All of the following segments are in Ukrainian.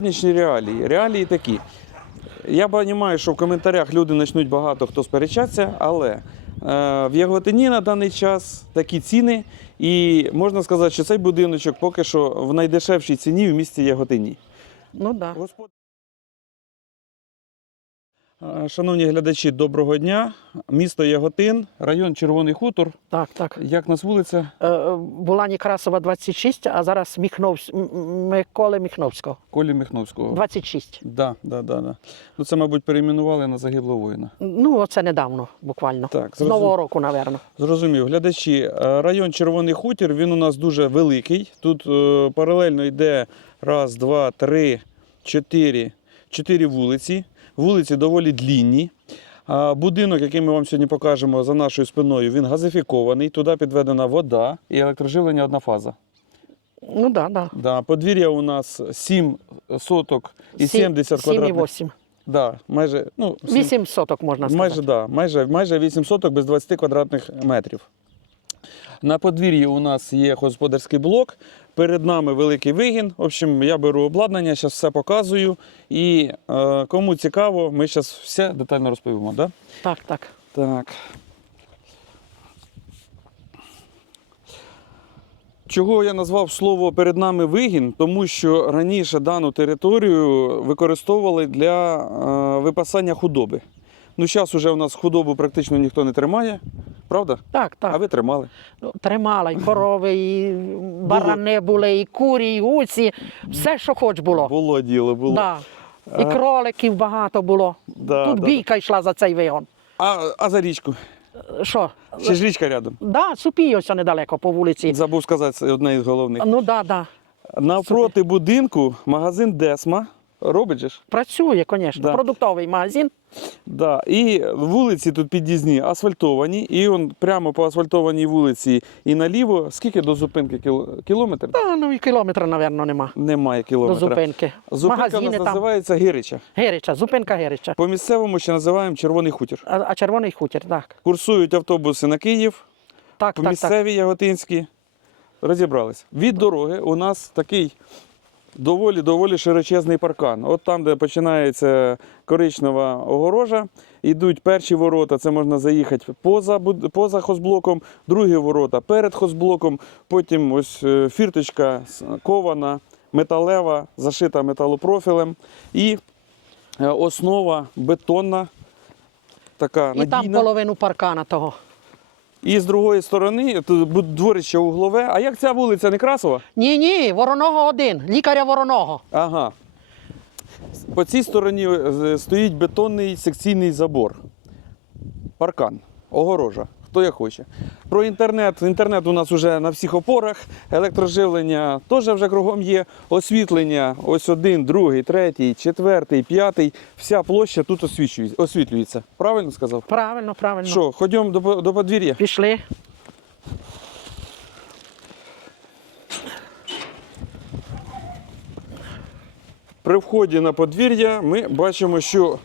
Сьогоднішні реалії. Реалії такі. Я розумію, що в коментарях люди почнуть багато хто сперечатися, але е, в Яготині на даний час такі ціни, і можна сказати, що цей будиночок поки що в найдешевшій ціні в місті Яготині. Ну да. Е, Шановні глядачі, доброго дня. Місто Яготин, район Червоний Хутор. Так, так. Як нас вулиця? Е, е, Була Некрасова 26, а зараз Міхновсь... Миколи Міхновського. Колі Міхновського. 26. Да, да, да, да. Ну, це, мабуть, перейменували на загиблого воїна. Ну, оце недавно, буквально. Так, З Нового року, напевно. Зрозумів, глядачі, район Червоний Хутір, він у нас дуже великий. Тут паралельно йде раз, два, три, чотири, чотири вулиці. Вулиці доволі длінні. Будинок, який ми вам сьогодні покажемо за нашою спиною, він газифікований. Туди підведена вода і електроживлення одна фаза. Ну так, да, Да, подвір'я у нас 7 соток і Сім- 70 сім і квадратних. 8. Да, майже, ну, сім- 8 соток можна сказати. Майже, да, майже, майже 8 соток без 20 квадратних метрів. На подвір'ї у нас є господарський блок. Перед нами великий вигін. В общем, я беру обладнання, зараз все показую. І е, кому цікаво, ми зараз все детально розповімо. Да? Так, так. Так. Чого я назвав слово перед нами вигін? Тому що раніше дану територію використовували для е, випасання худоби. Ну, зараз вже у нас худобу практично ніхто не тримає, правда? Так, так. А ви тримали. Ну, Тримала і корови, і барани були, і курі, і гуці, все, що хоч було. Було діло, було. Да. І кроликів багато було. Да, Тут да, бійка йшла за цей вигон. А, а за річку? Що? Ще ж річка рядом. Да, супій ось недалеко по вулиці. Забув сказати, це одне із головних. Ну да, да. Навпроти будинку магазин Десма. Робить же ж? Працює, звісно. Да. Продуктовий магазин. Да. І вулиці тут під'їзні асфальтовані, і он прямо по асфальтованій вулиці і наліво. Скільки до зупинки? Кіл- Кілометр? Та, ну і кілометра, напевно, нема. Немає До зупинки. Зупинка у нас там. називається Гирича. Герича, зупинка Герича. По місцевому ще називаємо Червоний хутір. А, а червоний хутір, так. Курсують автобуси на Київ, Так, по так, так. яготинські. Розібрались. Від дороги у нас такий доволі доволі широчезний паркан. От там, де починається коричнева огорожа, йдуть перші ворота, це можна заїхати поза, поза хозблоком, другі ворота перед хозблоком, потім ось е, фірточка кована, металева, зашита металопрофілем. І е, основа бетонна, така І там половину паркана того. І з другої сторони тут дворище углове. А як ця вулиця Некрасова? Ні, ні, вороного один, лікаря вороного. Ага. По цій стороні е, стоїть бетонний секційний забор. Паркан, огорожа. Хто як хоче. Про інтернет. Інтернет у нас вже на всіх опорах. Електроживлення теж вже кругом є. Освітлення ось один, другий, третій, четвертий, п'ятий. Вся площа тут освітлюється. Правильно сказав? Правильно, правильно. Що, ходімо до, до подвір'я? Пішли. При вході на подвір'я ми бачимо, що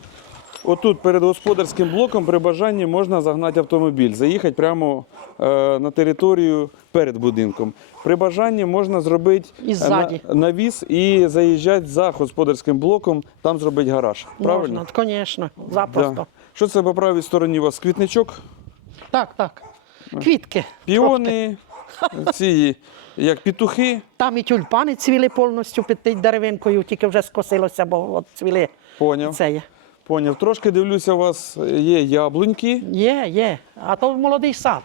отут перед господарським блоком при бажанні можна загнати автомобіль, заїхати прямо е, на територію перед будинком. При бажанні можна зробити І е, ззаді. на- навіс і заїжджати за господарським блоком, там зробити гараж. Правильно? Можна, звісно, запросто. Да. Що це по правій стороні у вас? Квітничок, Так, так. Квітки. трошки. піони, ці як петухи. Там і тюльпани цвіли повністю під тією деревинкою, тільки вже скосилося, бо от цвіли. Поняв. Це є. Поняв. Трошки дивлюся, у вас є яблуньки, Є, є. А то молодий сад.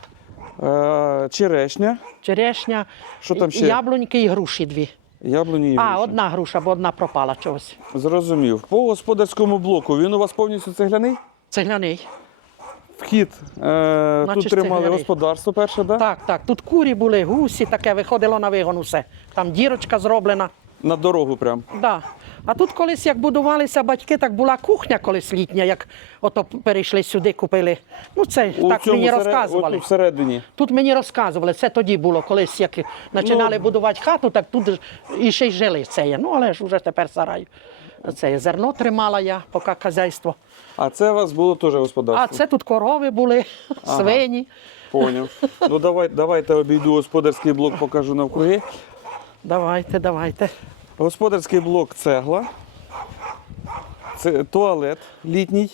е, черешня. Черешня, Що там ще? яблуньки і груші дві. Яблуні і А, груші. одна груша, бо одна пропала чогось. Зрозумів. По господарському блоку він у вас повністю цегляний? Цегляний. Вхід е, тут Наче тримали цегляний. господарство перше, да? Так, так. Тут курі були, гусі, таке виходило на вигон усе. Там дірочка зроблена. На дорогу прям. Да. А тут колись, як будувалися батьки, так була кухня колись літня, як ото перейшли сюди, купили. Ну, це У так мені серед- розказували. отут всередині. Тут мені розказували, це тоді було, колись як починали Ну, будувати хату, так тут і ще й жили це є. Ну, але ж вже тепер сарай. Це зерно тримала я, поки хазяйство. А це у вас було теж господарство? А це тут корови були, свині. Поняв. Ну давай, давайте обійду господарський блок, покажу навкруги. Давайте, давайте. Господарський блок цегла. це туалет літній.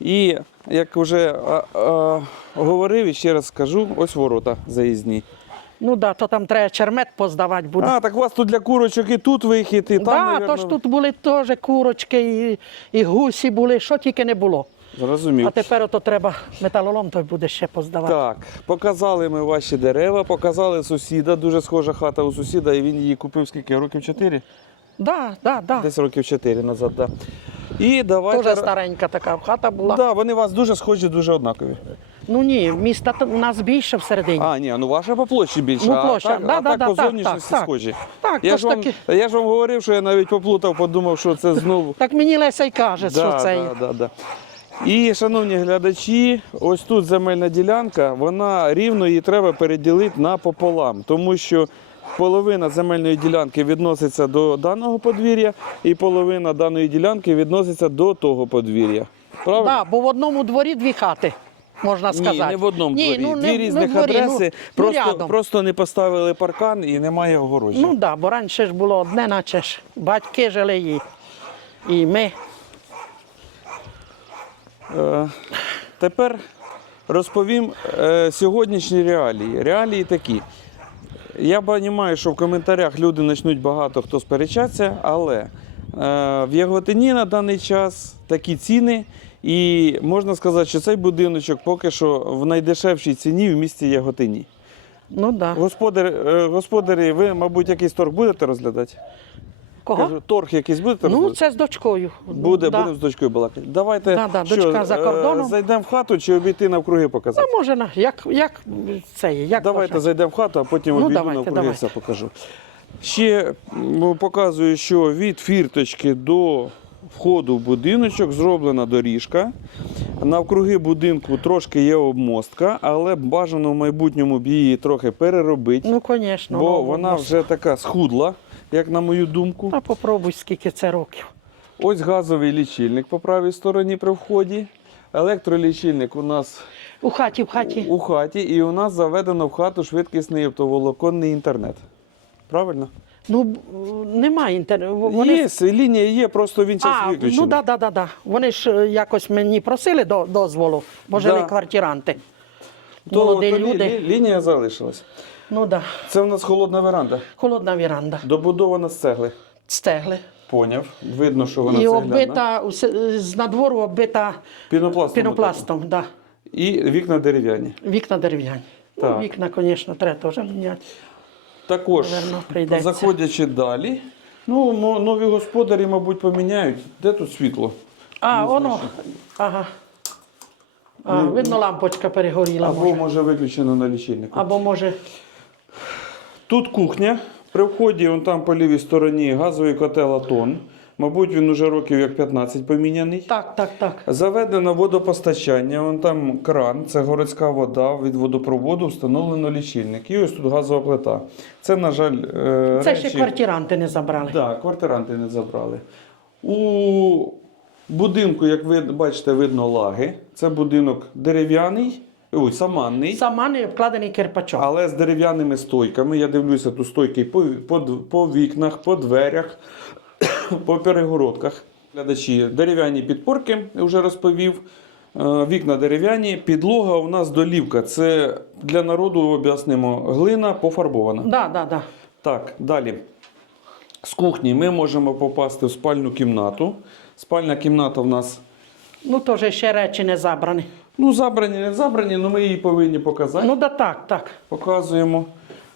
І як вже а, а, говорив і ще раз скажу, ось ворота заїзні. Ну да, то там треба чермет поздавати буде. А, так у вас тут для курочок і тут вихід, і там. да, то ж тут були теж курочки, і, і гусі були, що тільки не було. Зрозумів. А тепер ото треба металолом, той буде ще поздавати. Так, показали ми ваші дерева, показали сусіда. Дуже схожа хата у сусіда, і він її купив скільки? Років 4? Да, да, да. Десь років 4 назад, так. Да. І давайте. Теж старенька така хата була. Да, вони у вас дуже схожі, дуже однакові. Ну ні, міста у нас більше всередині. А, ні, ну ваша по площі більше, Ну, а площа, так, да, а да, так да, по так, зовнішності так, схожі. Так, я, ж ж вам, таки. я ж вам говорив, що я навіть поплутав, подумав, що це знову. Так мені Леся й каже, що це. да, да, да. І, шановні глядачі, ось тут земельна ділянка, вона рівно її треба переділити напополам, тому що половина земельної ділянки відноситься до даного подвір'я, і половина даної ділянки відноситься до того подвір'я. Правильно? Да, бо в одному дворі дві хати, можна сказати. Ні, не в одному Ні, дворі. ну, Дві не- різних не дворі, адреси. ну, просто, ну, рядом. просто не поставили паркан і немає огорожі. Ну так, да, бо раніше ж було одне, наче ж батьки жили і, і ми. Е, Тепер розповім е, сьогоднішні реалії. Реалії такі. Я розумію, що в коментарях люди почнуть багато хто сперечатися, але е, в Яготині на даний час такі ціни, і можна сказати, що цей будиночок поки що в найдешевшій ціні в місті Яготині. Ну да. Господар, господарі, ви, мабуть, якийсь торг будете розглядати? Кого? Кажу, торг якийсь будете Ну, розглядати? це з дочкою. Буде, да. будемо з дочкою балакати. Давайте Да, да, що, дочка за е, кордоном. зайдемо в хату чи обійти навкруги показати? Ну, може, на- як, як це є, як Давайте бажаєте. зайдемо в хату, а потім Ну, обійду давайте, навкруги давайте. все покажу. Ще м, показую, що від фірточки до входу в будиночок зроблена доріжка. Навкруги будинку трошки є обмостка, але бажано в майбутньому б її трохи переробити, Ну, звісно. бо вона вже така схудла, як на мою думку. А попробуй, скільки це років. Ось газовий лічильник по правій стороні при вході. Електролічильник у нас У хаті, в хаті. у хаті, і у нас заведено в хату швидкісний оптоволоконний інтернет. Правильно? Ну, немає інтернету. Вони... Є, лінія є, просто він час виключений. ну да, да, да, да. Вони ж е, якось мені просили до, дозволу, бо жили Да. квартиранти. То, Молоді то лі- лі- лінія залишилась. Ну да. Це в нас холодна веранда, Холодна віранда. добудована з цегли. Стегли. Поняв. Видно, що вона І цегляна. оббита усе- з надвору оббита Пінопластом. пінопластом. Да. І вікна дерев'яні. Вікна дерев'яні. Так. Ну, вікна, звісно, треба теж міняти. Також, Наверно, прийдеться. заходячи далі, ну, но- нові господарі, мабуть, поміняють. Де тут світло? А, воно. Ага. А, видно, лампочка перегоріла. Або може. може виключено на лічильнику. Або може. Тут кухня. При вході вон там по лівій стороні газовий котел Атон. Мабуть, він уже років як 15 поміняний. Так, так, так. Заведено водопостачання, вон там кран, це городська вода від водопроводу, встановлено лічильник. І ось тут газова плита. Це, на жаль, е, Це речі... ще квартиранти не забрали. Да, квартиранти не забрали. У будинку, як ви бачите, видно лаги. Це будинок дерев'яний, ой, саманний. Сама не обкладений кирпачом. Але з дерев'яними стойками. Я дивлюся, тут стойки по, по, по вікнах, по дверях, по перегородках. Глядачі, дерев'яні підпорки, вже розповів. Е, Вікна дерев'яні, підлога у нас долівка. Це для народу об'яснимо глина пофарбована. Да, да, да. Так, далі. З кухні ми можемо попасти в спальну кімнату. Спальна кімната в нас Ну, теж ще речі не забрані. Ну, забрані, не забрані, але ми її повинні показати. Ну, да так, так. Показуємо.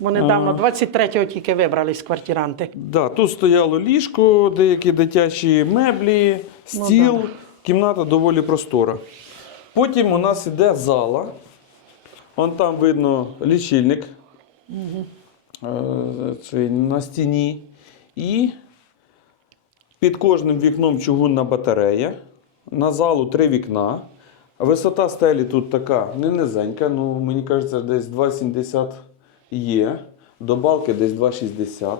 Бо недавно, 23-го тільки вибрали з квартиранти. Да, тут стояло ліжко, деякі дитячі меблі, стіл. Ну, Кімната доволі простора. Потім у нас іде зала. Вон там видно лічильник е, цей, на стіні. І під кожним вікном чугунна батарея. На залу три вікна. Висота стелі тут така не низенька, ну мені кажеться, десь 2,70 є. До балки десь 2,60.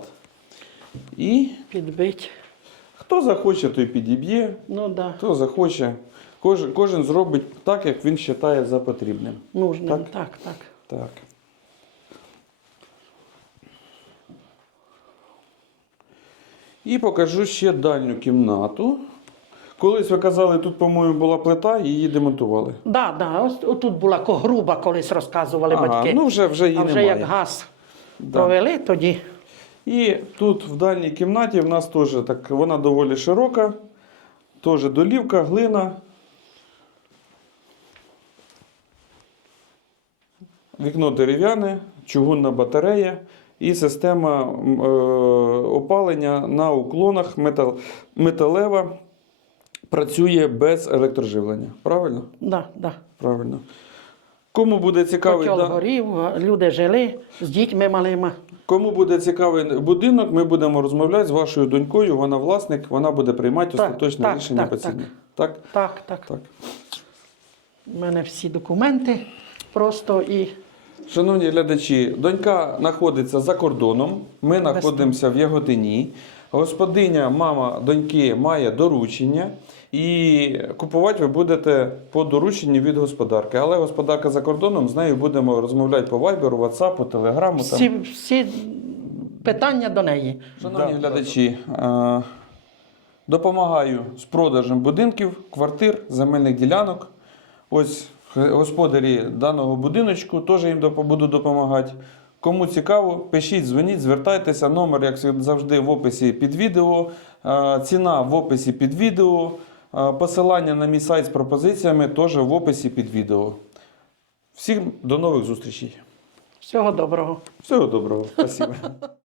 І Підбить. хто захоче, той підіб'є, Ну, да. хто захоче. Кожен, кожен зробить так, як він вважає за потрібним. Нужно. Так? Так, так. так. Так. І покажу ще дальню кімнату. Колись ви казали, тут, по-моєму, була плита, і її демонтували. Да, да, ось тут була когруба, колись розказували Ага, батьки. ну вже, вже її а вже немає. як газ Да. провели, тоді І тут в дальній кімнаті в нас теж так, вона доволі широка, теж долівка, глина. Вікно дерев'яне, чугунна батарея і система е, опалення на уклонах метал, металева працює без електроживлення. Правильно? да, да. Правильно. Кому буде цікавий, Котел да- горів, люди жили з дітьми малими. Кому буде цікавий будинок, ми будемо розмовляти з вашою донькою. Вона власник, вона буде приймати Так, остаточне так, рішення так, по так. ціні. Так? Так, так. Так. У мене всі документи просто і Шановні глядачі, донька знаходиться за кордоном. Ми знаходимося в Яготині. Господиня, мама доньки має доручення. І купувати ви будете по дорученню від господарки. Але господарка за кордоном, з нею будемо розмовляти по вайберу, ватсапу, телеграму. Там. всі, всі питання до неї. Шановні глядачі, е, допомагаю з продажем будинків, квартир, земельних ділянок. Ось господарі даного будиночку теж їм буду допомагати. Кому цікаво, пишіть, дзвоніть, звертайтеся. Номер, як завжди, в описі під відео. Е, Ціна в описі під відео. Посилання на мій сайт з пропозиціями теж в описі під відео. Всім до нових зустрічей. Всього доброго. Всього доброго. Спасибо.